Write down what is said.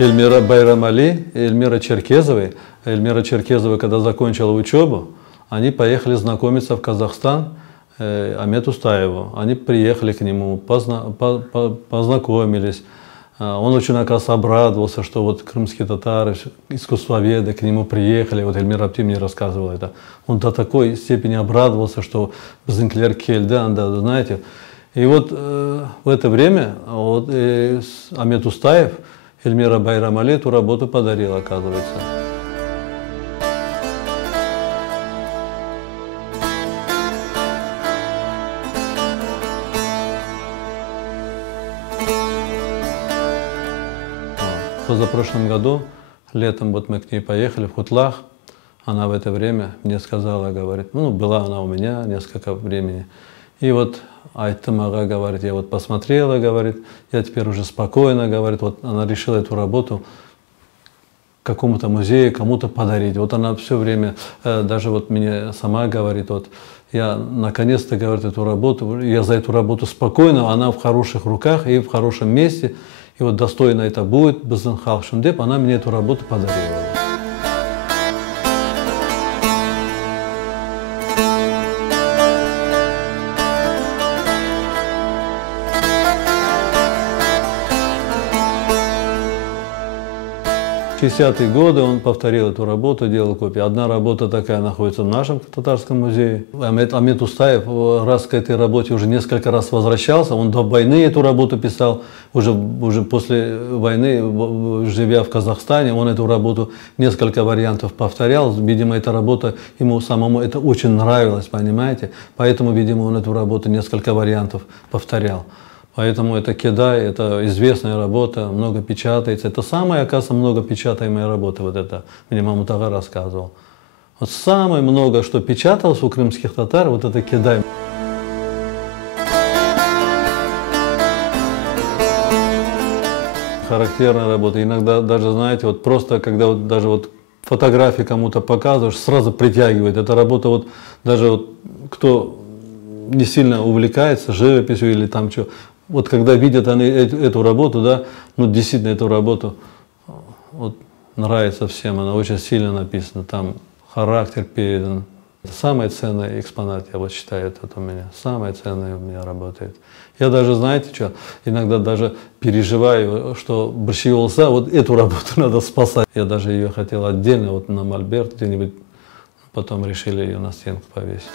Эльмира Байрамали и Эльмира Черкезовой. Эльмира Черкезова, когда закончила учебу, они поехали знакомиться в Казахстан Амету Устаеву. Они приехали к нему, познакомились. Он очень, оказывается, обрадовался, что вот крымские татары, искусствоведы к нему приехали. Вот Эльмир Апти мне рассказывал это. Он до такой степени обрадовался, что Бзинклер Кельдан, да, знаете. И вот в это время вот, Амет Устаев Эльмира Байрамали эту работу подарил, оказывается. В позапрошлом году, летом, вот мы к ней поехали в Хутлах, она в это время мне сказала, говорит, ну, была она у меня несколько времени, и вот Айтымага, говорит, я вот посмотрела, говорит, я теперь уже спокойно, говорит, вот она решила эту работу какому-то музею, кому-то подарить. Вот она все время, даже вот мне сама говорит, вот я наконец-то, говорит, эту работу, я за эту работу спокойно, она в хороших руках и в хорошем месте, и вот достойно это будет, біздің халық үшін деп, она мне эту работу подарила. В 60-е годы он повторил эту работу, делал копии. Одна работа такая находится в нашем татарском музее. Амет Устаев раз к этой работе уже несколько раз возвращался. Он до войны эту работу писал. Уже после войны, живя в Казахстане, он эту работу несколько вариантов повторял. Видимо, эта работа ему самому это очень нравилось, понимаете? Поэтому, видимо, он эту работу несколько вариантов повторял. Поэтому это Кедай, это известная работа, много печатается. Это самая, оказывается, много печатаемая работа. Вот это мне Мамутага рассказывал. Вот самое много, что печаталось у крымских татар, вот это Кедай. Характерная работа. Иногда даже, знаете, вот просто, когда вот даже вот фотографии кому-то показываешь, сразу притягивает. Эта работа вот даже вот кто не сильно увлекается живописью или там что, вот когда видят они эту работу, да, ну действительно эту работу вот, нравится всем, она очень сильно написана, там характер передан. Самый ценный экспонат, я вот считаю, это у меня, самый ценный у меня работает. Я даже, знаете что, иногда даже переживаю, что Брщиолса, вот эту работу надо спасать. Я даже ее хотел отдельно вот на мольберт где-нибудь, потом решили ее на стенку повесить.